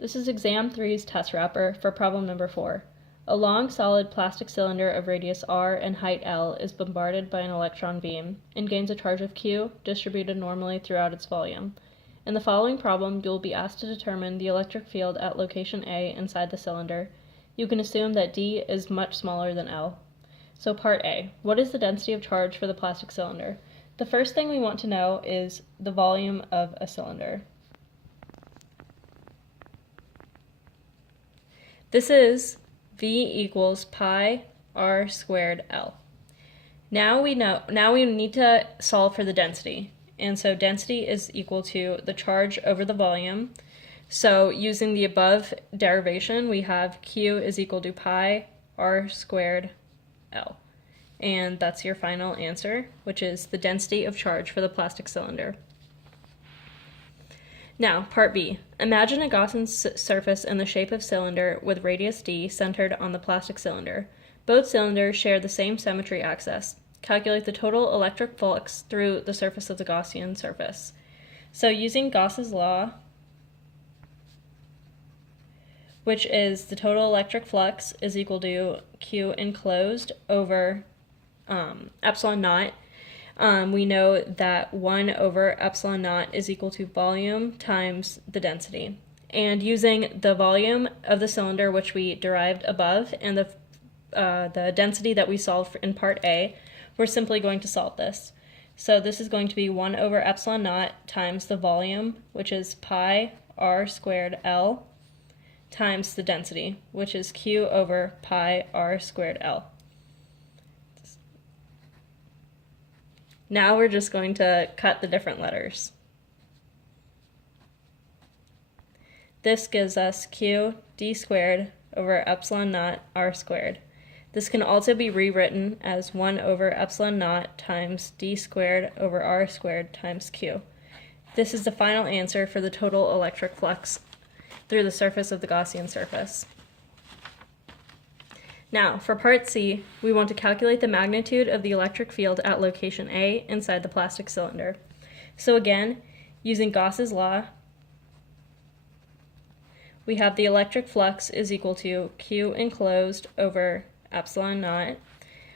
This is exam 3's test wrapper for problem number 4. A long solid plastic cylinder of radius r and height L is bombarded by an electron beam and gains a charge of Q distributed normally throughout its volume. In the following problem, you will be asked to determine the electric field at location A inside the cylinder. You can assume that D is much smaller than L. So part A, what is the density of charge for the plastic cylinder? The first thing we want to know is the volume of a cylinder. This is V equals pi r squared L. Now we need to solve for the density. And so density is equal to the charge over the volume. So using the above derivation, we have Q is equal to pi r squared L. And that's your final answer, which is the density of charge for the plastic cylinder. Now, part B. Imagine a Gaussian surface in the shape of cylinder with radius d centered on the plastic cylinder. Both cylinders share the same symmetry axis. Calculate the total electric flux through the surface of the Gaussian surface. So using Gauss's law, which is the total electric flux is equal to Q enclosed over epsilon naught, we know that 1 over epsilon naught is equal to volume times the density. And using the volume of the cylinder, which we derived above, and the density that we solved in part A, we're simply going to solve this. So this is going to be 1 over epsilon naught times the volume, which is pi r squared L, times the density, which is Q over pi r squared L. Now we're just going to cut the different letters. This gives us Q d squared over epsilon naught r squared. This can also be rewritten as 1 over epsilon naught times d squared over r squared times Q. This is the final answer for the total electric flux through the surface of the Gaussian surface. Now, for part C, we want to calculate the magnitude of the electric field at location A inside the plastic cylinder. So again, using Gauss's law, we have the electric flux is equal to Q enclosed over epsilon naught,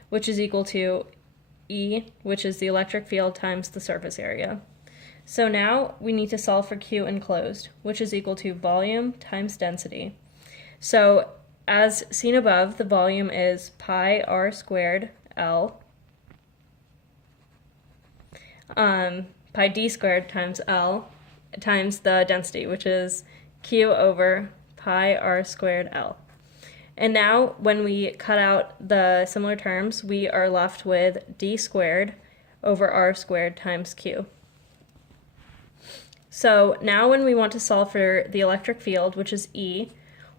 which is equal to E, which is the electric field times the surface area. So now we need to solve for Q enclosed, which is equal to volume times density. So as seen above, the volume is pi r squared L, pi d squared times L, times the density, which is Q over pi r squared L. And now when we cut out the similar terms, we are left with d squared over r squared times Q. So now when we want to solve for the electric field, which is E,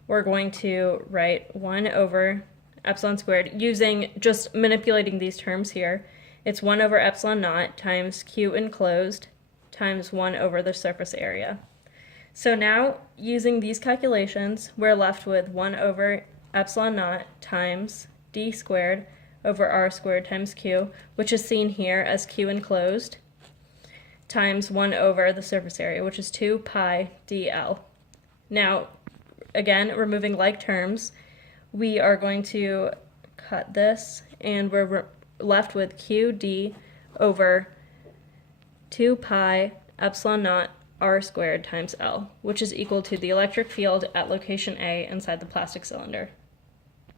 we're going to write 1 over epsilon squared, using just manipulating these terms here. It's 1 over epsilon naught times Q enclosed times 1 over the surface area. So now, using these calculations, we're left with 1 over epsilon naught times d squared over r squared times Q, which is seen here as Q enclosed, times 1 over the surface area, which is 2 pi dl. Now, again, removing like terms, we are going to cut this, and we're left with QD over 2 pi epsilon naught r squared times L, which is equal to the electric field at location A inside the plastic cylinder.